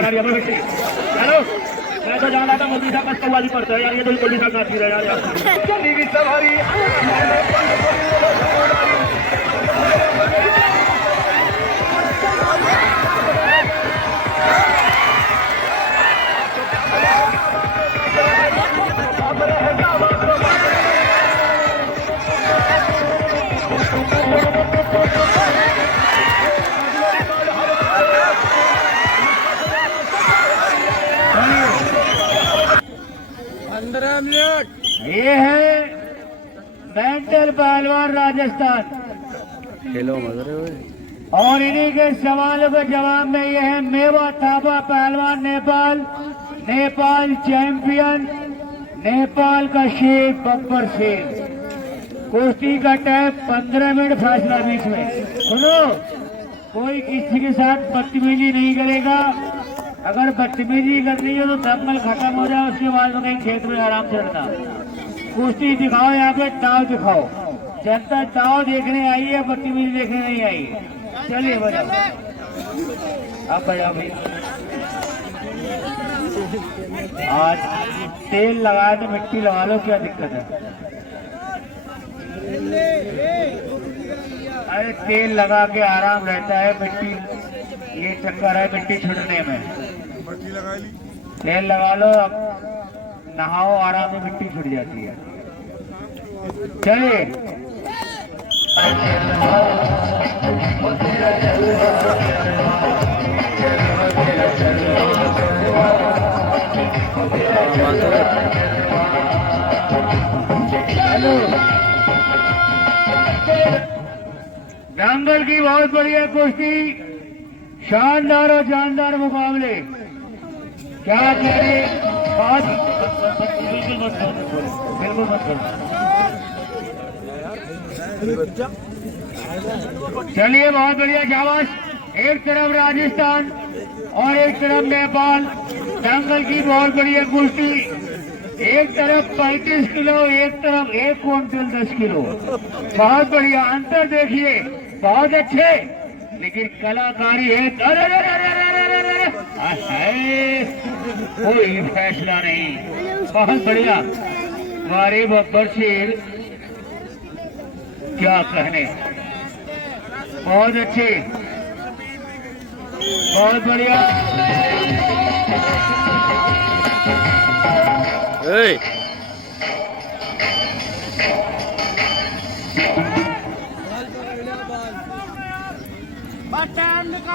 बना दिया मिट्टी। हेलो मैं तो जान रहा था मोदी साहब का वाली पड़ता है यार, ये तो मोदी साहब काट रहा है यार। चली भी सवारी ये है मेंटल पहलवान राजस्थान। हेलो मगर और इन्हीं के सवालों के जवाब में ये है मेवा थापा पहलवान नेपाल, नेपाल चैंपियन, नेपाल का शेर बब्बर शेर। कुश्ती का टाइम 15 मिनट फैसला बीच में। सुनो, कोई किसी के साथ बदतमीजी नहीं करेगा। अगर बदतमीजी करनी है तो दमकल खत्म हो जाए, उसके बाद में कहीं खेत में आराम से रहना। कुश्ती दिखाओ, यहाँ पे दाव दिखाओ। जनता दाव देखने आई है, बदतमीजी देखने नहीं आई है। चलिए बजाओ, अब बजाओ भाई। आज तेल लगाए तो मिट्टी लगा लो, क्या दिक्कत है? अरे तेल लगा के आराम रहता है, मिट्टी ये चक्कर है मिट्टी छुटने में। तेल लगा लो, अब नहाओ आराम में, मिट्टी छुट जाती है। चलिए हेलो, दंगल की बहुत बढ़िया कुश्ती, शानदार और जानदार मुकाबले। क्या कह रहे? बहुत बिल्कुल मत करो, बिल्कुल मत करो। चलिए बहुत बढ़िया, शाबाश। एक तरफ राजस्थान और एक तरफ नेपाल। दंगल की बहुत बढ़िया कुश्ती। एक तरफ 35 किलो, एक तरफ 1 क्विंटल 10 किलो। बहुत बढ़िया अंतर देखिए, बहुत अच्छे, लेकिन कलाकारी है। कोई फैसला नहीं। बहुत बढ़िया, हमारे बब्बर शेर, क्या कहने, बहुत अच्छे, बहुत बढ़िया।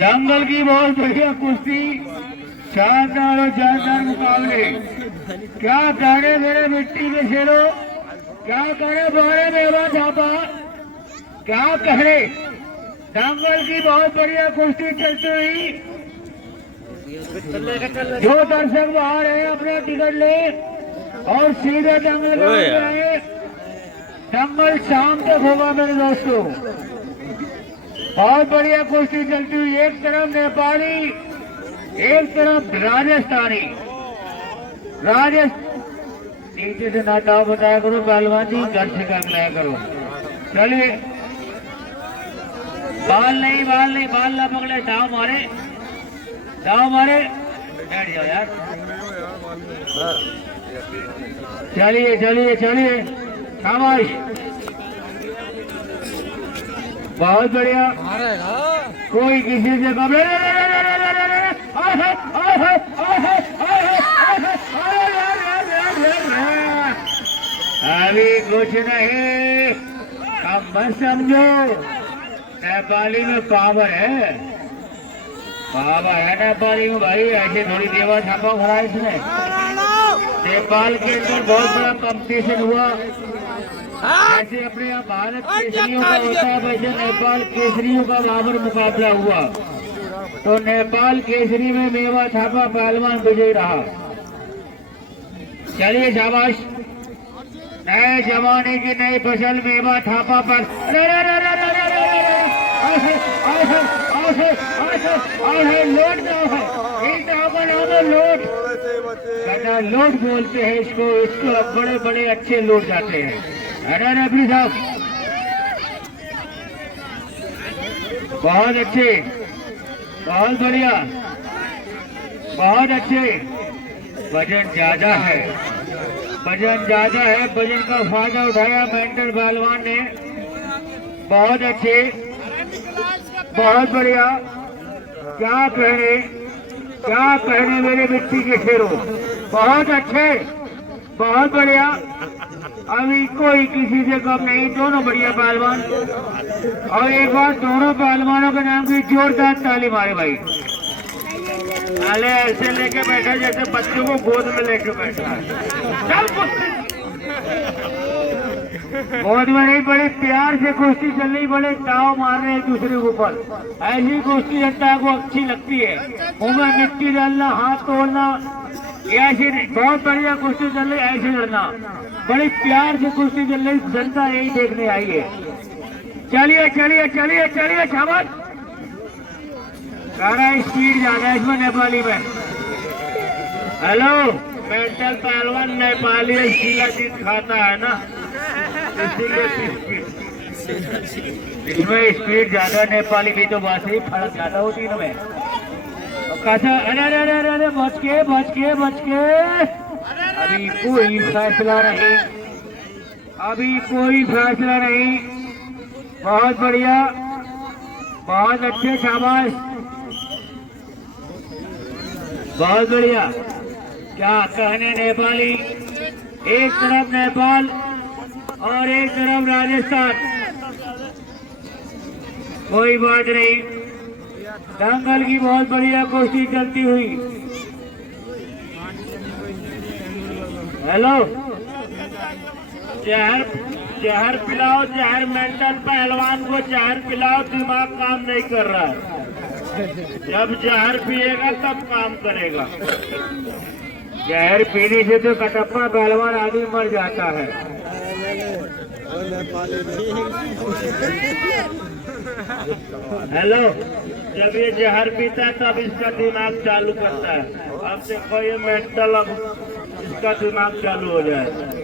दंगल की बहुत बढ़िया कुश्ती, शानदार और जानदार मुकाबले। क्या कहने मेरे मिट्टी के शेरों, क्या कहने बारे मेवा थापा, क्या कहने? दंगल की बहुत बढ़िया कुश्ती चलती हुई। जो दर्शक बाहर है अपना टिकट ले और सीधे दंगल आए। दंगल शाम तक होगा मेरे दोस्तों। बहुत बढ़िया कुश्ती चलती हुई, एक तरफ नेपाली, एक तरफ राजस्थानी। नीचे से नाटाव बताया करो पहलवान जी, घर से काम लाया करो। चलिए, बाल नहीं, बाल नहीं, बाल ना पकड़े, दाव मारे, दाव मारे, बैठ जाओ यार। चलिए चलिए चलिए, शाबाश, बहुत बढ़िया। कोई किसी से कमरे अभी कुछ नहीं, अब बस समझो नेपाली में पावर है, पावर है नेपाली में भाई। ऐसे थोड़ी देवा छापा भरा इसने। नेपाल के अंदर बहुत बड़ा कंपटीशन हुआ। ऐसे अपने यहाँ भारत केसरियों का होता है, वैसे नेपाल केसरियों का बराबर मुकाबला हुआ। तो नेपाल केसरी में मेवा थापा पहलवान विजयी रहा। चलिए शाबाश, नए जमाने की नई फसल मेवा थापा पर लोट लोट लोट बोलते हैं इसको, इसको अब बड़े बड़े अच्छे लोट जाते हैं। अरे रेफरी साहब, बहुत अच्छे, बहुत बढ़िया। बहुत अच्छे। वजन ज्यादा है, वजन ज्यादा है, वजन का फायदा उठाया मेंटल पहलवान ने। बहुत अच्छे, बहुत बढ़िया। क्या कहने, क्या कहने मेरे मिट्टी के शेरों। बहुत अच्छे, बहुत बढ़िया। अभी कोई किसी से कम नहीं, दोनों बढ़िया पहलवान। और एक बार दोनों पहलवानों के नाम की जोरदार ताली मारे भाई। अरे ऐसे लेके बैठा जैसे बच्चों को गोद में लेके बैठा है। गोद में नहीं, बड़े प्यार से कुश्ती चल रही, बड़े ताव मार रहे एक दूसरे के ऊपर। ऐसी कुश्ती जनता को अच्छी लगती है। मुंह में मिट्टी डालना, हाथ तोड़ना, ऐसी बहुत बढ़िया कुश्ती चल रही, ऐसे लड़ना। बड़ी प्यार से कुश्ती चल रही, जनता यही देखने आई है। चलिए चलिए चलिए चलिए, शाबाश। सारा स्पीड ज्यादा है इसमें नेपाली में। हेलो, मेंटल पहलवान नेपाली शिलाजीत खाता है ना, इसमें स्पीड ज्यादा। नेपाली भी तो बात ही फर्क ज्यादा होती है में। कैसा, अरे अरे अरे अरे बच के बच के बच के। अभी कोई फैसला नहीं, अभी कोई फैसला नहीं। बहुत बढ़िया, बहुत अच्छे, शाबाश, बहुत बढ़िया। क्या कहने नेपाली। एक तरफ नेपाल और एक तरफ राजस्थान। कोई बात नहीं, दंगल की बहुत बढ़िया कुश्ती चलती हुई। हेलो, जहर जहर पिलाओ, जहर मेंटल पहलवान को जहर पिलाओ, दिमाग काम नहीं कर रहा है। जब जहर पिएगा तब काम करेगा। जहर पीने से तो कटप्पा पहलवान आदमी मर जाता है। हेलो, जब ये जहर पीता है तब इसका दिमाग चालू करता है। अब देखो ये मेंटल, अब इसका दिमाग चालू हो जाए।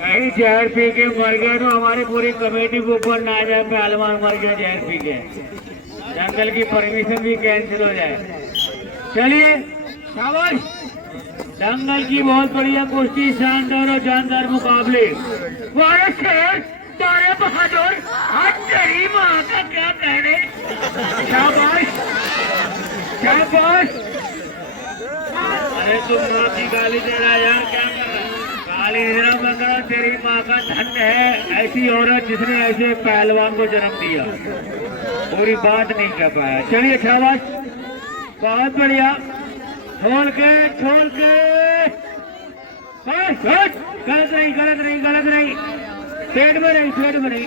कहीं जहर पी के मर गया तो हमारी पूरी कमेटी के ऊपर ना आ जाए, पहलवान मर गया जहर पी के, जंगल की परमिशन भी कैंसिल हो जाए। चलिए, शाबाश। दंगल की बहुत बढ़िया कुश्ती, शानदार और जानदार मुकाबले। तारे बहादुर, आज तेरी माँ का क्या कहने। शाबाश शाबाश। अरे तुम माँ की गाली दे रहा यार, क्या कर रहा है। गाली दे रहा मगर तेरी माँ का धन्य है ऐसी औरत जिसने ऐसे पहलवान को जन्म दिया। पूरी बात नहीं कह पाया। चलिए, शाबाश, बहुत बढ़िया। छोड़ के गलत नहीं, गलत नहीं, गलत नहीं। पेट में नहीं, पेट में नहीं।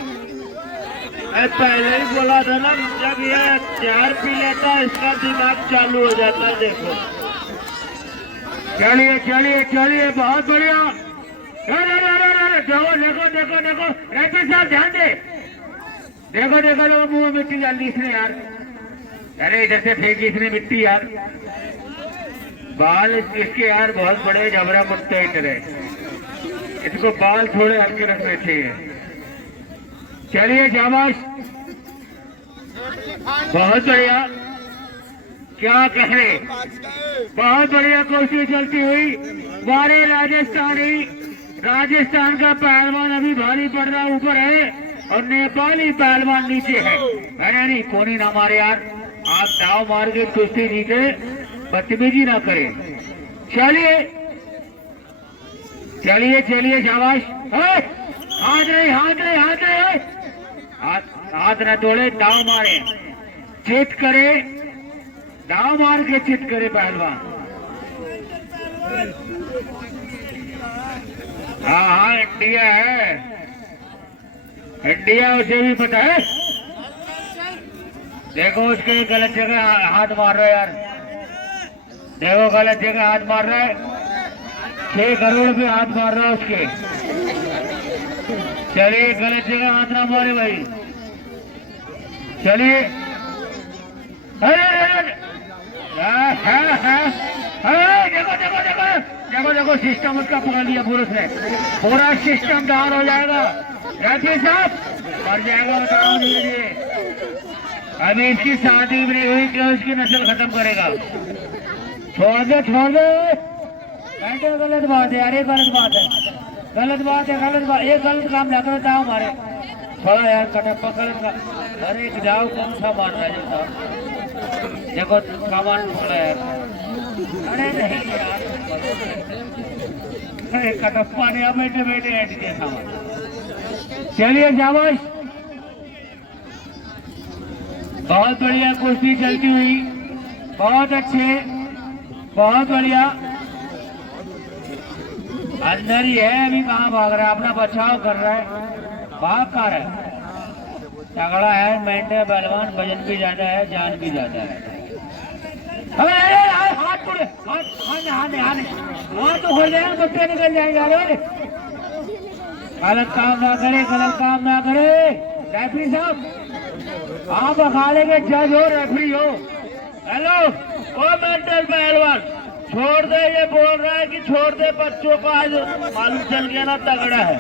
पहले ही बोला था ना, जब ये जहर पी लेता है इसका दिमाग चालू हो जाता है। देखो, चलिए चलिए चलिए, बहुत बढ़िया। देखो देखो देखो देखो, रेपी साहब ध्यान दे। देखो देखो देखो, मुंह में मिट्टी डाल दी इसने यार। अरे इधर से फेंकी इसने मिट्टी यार। बाल इसके यार बहुत बड़े जबरा मुट्टे इतने, इसको बाल थोड़े हल्के रखने चाहिए। चलिए, शाबाश, बहुत बढ़िया। क्या कहने, बहुत बढ़िया कुश्ती चलती हुई। हमारे राजस्थान का पहलवान अभी भारी पड़ रहा ऊपर है और नेपाली पहलवान नीचे है। अरे नहीं, कोनी ना मारे यार, आप दाव मार के कुश्ती जीते, बदतमीजी ना करें। चलिए चलिए चलिए, शाबाश। हाथ नहीं, हाथ नहीं, हाथ नहीं, हाथ न तोड़े, दाव मारे, चित करे, दाव मार के चित करे पहलवान। हाँ हाँ, इंडिया है, इंडिया, उसे भी पता है। देखो उसके गलत जगह हाथ मार रहा है यार, देखो गलत जगह हाथ मार रहा है। 6 करोड़ पे हाथ मार रहा है उसके। चलिए, गलत जगह हाथ ना मारे भाई। चलिए, देखो देखो देखो देखो देखो, सिस्टम उसका पकड़ लिया पुरुष ने, पूरा सिस्टम डाउन हो जाएगा। राठी साहब मर जाएगा, बताओ धीरे। अभी इसकी शादी भी नहीं हुई, क्या इसकी नस्ल खत्म करेगा। छोड़ दे बैठे, गलत बात है यार, ये गलत बात है, गलत बात है, गलत बात, ये गलत काम ना करो जाओ हमारे थोड़ा यार कटप्पा गलत का। अरे जाओ कौन सा मान रहा है साहब, देखो सामान थोड़ा यार, अरे नहीं यार कटप्पा ने बैठे बैठे ऐड किया सामान। चलिए जाबाश, बहुत बढ़िया कुश्ती चलती हुई, बहुत अच्छे, बहुत बढ़िया। अंदर ही है, अभी कहाँ भाग रहा है, अपना बचाव कर रहा है, भाग कर रहा है, तगड़ा है, मेंढे पहलवान, वजन भी ज्यादा है, जान भी ज्यादा है। हाथ तोड़े, हाथ तो खोल जाएगा, बच्चे निकल जाएंगे। अरे गलत काम ना करे, गलत काम ना करे। रेफरी साहब, आप अखाड़े के जज हो, रेफरी हो। हेलो ओ मेंटल पहलवान, छोड़ दे, ये बोल रहा है कि छोड़ दे, बच्चों को आज मालूम चल गया ना तगड़ा है।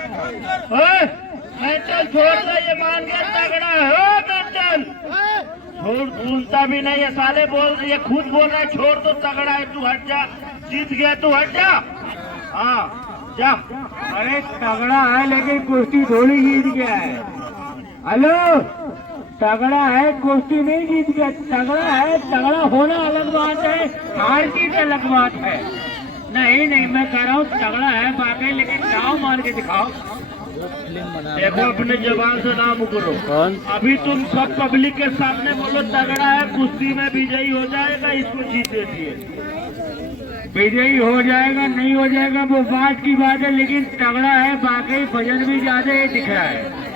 मेंटल छोड़ दे, ये मान गया तगड़ा है। मेंटल छोड़, भूलता भी नहीं है साले, बोल ये खुद बोल रहा है छोड़ दो, तगड़ा है, तू हट जा, जीत गया तू हट जा। हाँ जा। अरे तगड़ा है लेकिन कुश्ती थोड़ी जीत गया है। हेलो, तगड़ा है कुश्ती नहीं जीत गया, तगड़ा है, तगड़ा होना अलग बात है, हार जीत अलग बात है। नहीं मैं कह रहा हूँ तगड़ा है बाकी, लेकिन गाँव मार के दिखाओ। देखो अपने जवान से ना मुकरो, अभी तुम सब पब्लिक के सामने बोलो तगड़ा है, कुश्ती में विजयी हो जाएगा, इसको जीत देती है, विजयी हो जाएगा नहीं हो जाएगा वो बात की बात है, लेकिन तगड़ा है बाकी, वजन भी ज्यादा दिख रहा है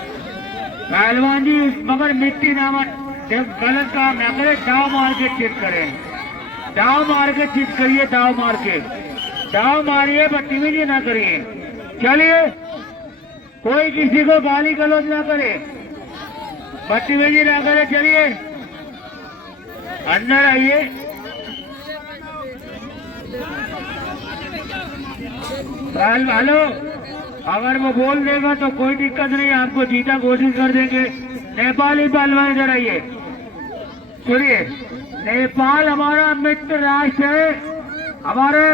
पहलवान जी। मगर मिट्टी ना मत, जब गलत काम ना करे, दाव मार के चिट करें, दाव मार के चिट करिए, दाव मारिए, बदतमीजी ना करिए। चलिए, कोई किसी को गाली गलौज ना करे, बदतमीजी ना करे। चलिए अंदर आइए। हेलो, अगर वो बोल देगा तो कोई दिक्कत नहीं, आपको जीता घोषित कर देंगे। नेपाली पहलवान इधर आइए। सुनिए, नेपाल हमारा मित्र राष्ट्र है, हमारे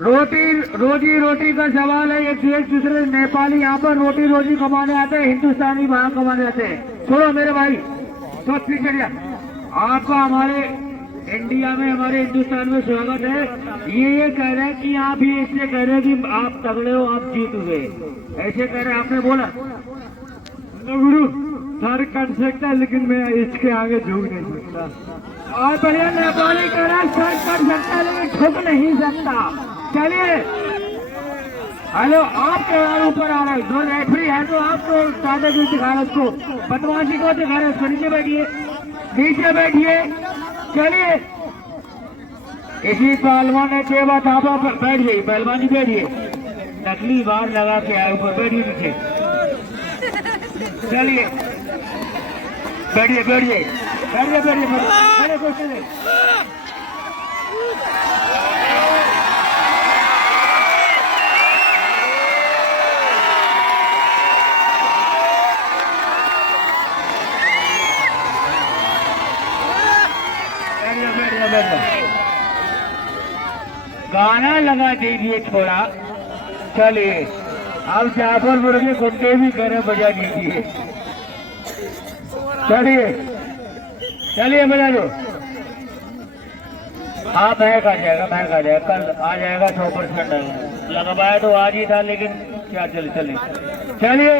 रोजी का सवाल है, एक दूसरे नेपाली यहाँ पर रोजी कमाने आते हैं, हिंदुस्तानी बाहर कमाने आते हैं। छोड़ो मेरे भाई, तो चलिए, आपका हमारे इंडिया में, हमारे हिंदुस्तान में स्वागत है। ये कह रहे हैं कि आप ये इससे कह रहे हैं कि आप तगड़े हो, आप जीत गए, ऐसे कह रहे हैं, आपने बोला गुरु सर कर सकता है, लेकिन मैं इसके आगे झुक नहीं सकता। और बढ़िया नेपाली कह रहा है सर कर सकता है, लेकिन ठुक नहीं सकता। चलिए, हेलो, आप क्या ऊपर आ रहे हो, जो रेफरी है तो आप तो दादागिरी दिखा रहे, उसको बदमाशी को दिखा रहे, उसको नीचे बैठिए। चलिए, इसी पहलवान ने सेवा थापा पर बैठ गई, पहलवान जी बैठिए, नकली बार लगा के आए, ऊपर बैठिए नीचे। चलिए बैठिए, बड़े क्वेश्चन है। गाना लगा दीजिए थोड़ा। चलिए, अब जाफरपुर के गुंडे भी गाना बजा दीजिए। चलिए बजा दो। हाँ, महक आ जाएगा, कल आ जाएगा 100% लगवाया तो आज ही था, लेकिन क्या चलिए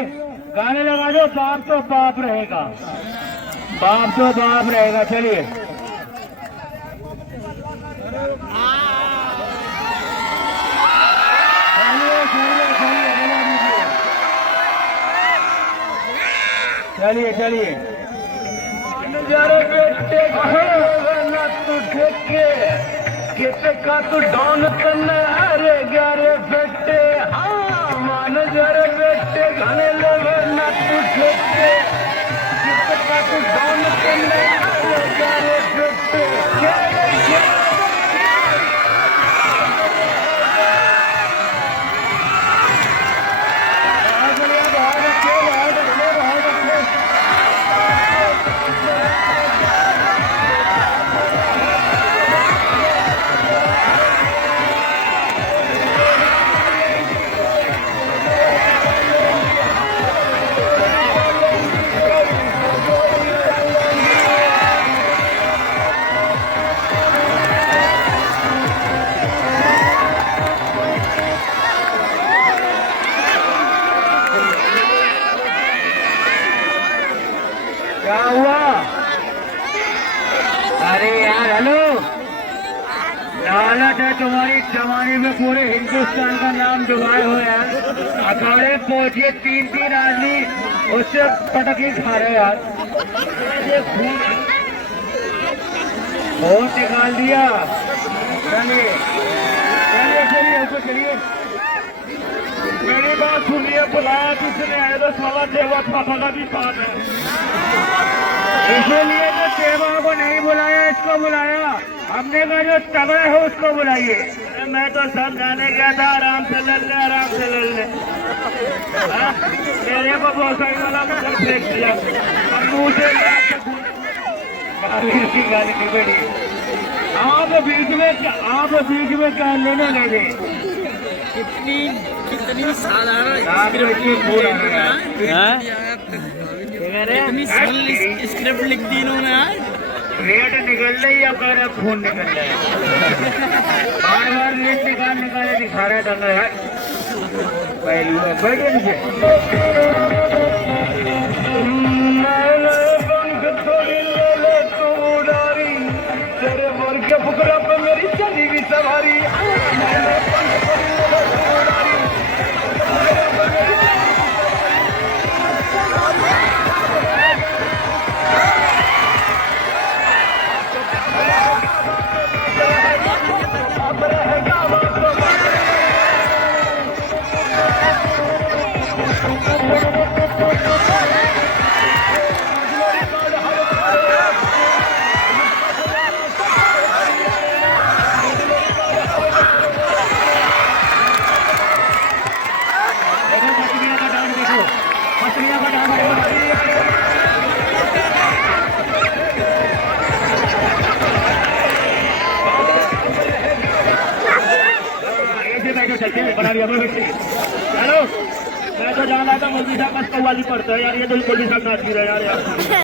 गाने लगा दो। बाप तो बाप रहेगा। चलिए चलिए का तू डॉन अरे ग्यारे बेटे, हाँ मान जरे बेटे, घने लगे ना तू ठेके, का तू डॉन अरे ग्यारे बेटे। क्या हुआ? अरे यार हेलो, लालच है तुम्हारी जमाने में पूरे हिंदुस्तान का नाम डुबाए हो यार। अखाड़े पहुंचे 3-3 आदमी उससे पटकी खा रहे यार। बहुत निकाल दिया। चलिए चलिए चलिए ऊपर चलिए। मेरी बात सुनिए, बुलाया किसने है? तो साला देवा थापा का भी साथ है। इसीलिए तो सेवा को नहीं बुलाया, इसको बुलाया। हमने कहा जो तगड़ा है उसको बुलाइए। मैं तो सब जाने गया था, आराम से ले ले, आराम से ले ले। हाँ? मेरे को बहुत वाला मुझे फेंक दिया और मुंह से महावीर की गाली निकली। आप बीच में क्या लेने लगे? कितनी साधारण आप बच्चे बोल रहे हैं। कितनी सरल स्क्रिप्ट लिख दी इन्होंने यार। रेट निकल रही है, कह रहे खून निकल रहा है। बार बार रेट निकाले दिखा रहे दंगा यार। पहलू बैठे नीचे। तेरे वर्ग फुकरा पे मेरी चली भी सवारी। बना दिया हेलो, मैं तो जाना था मौलवी साहब बस कव्वाली पढ़ता है यार। ये तो मौलवी साहब नाच रहा है यार।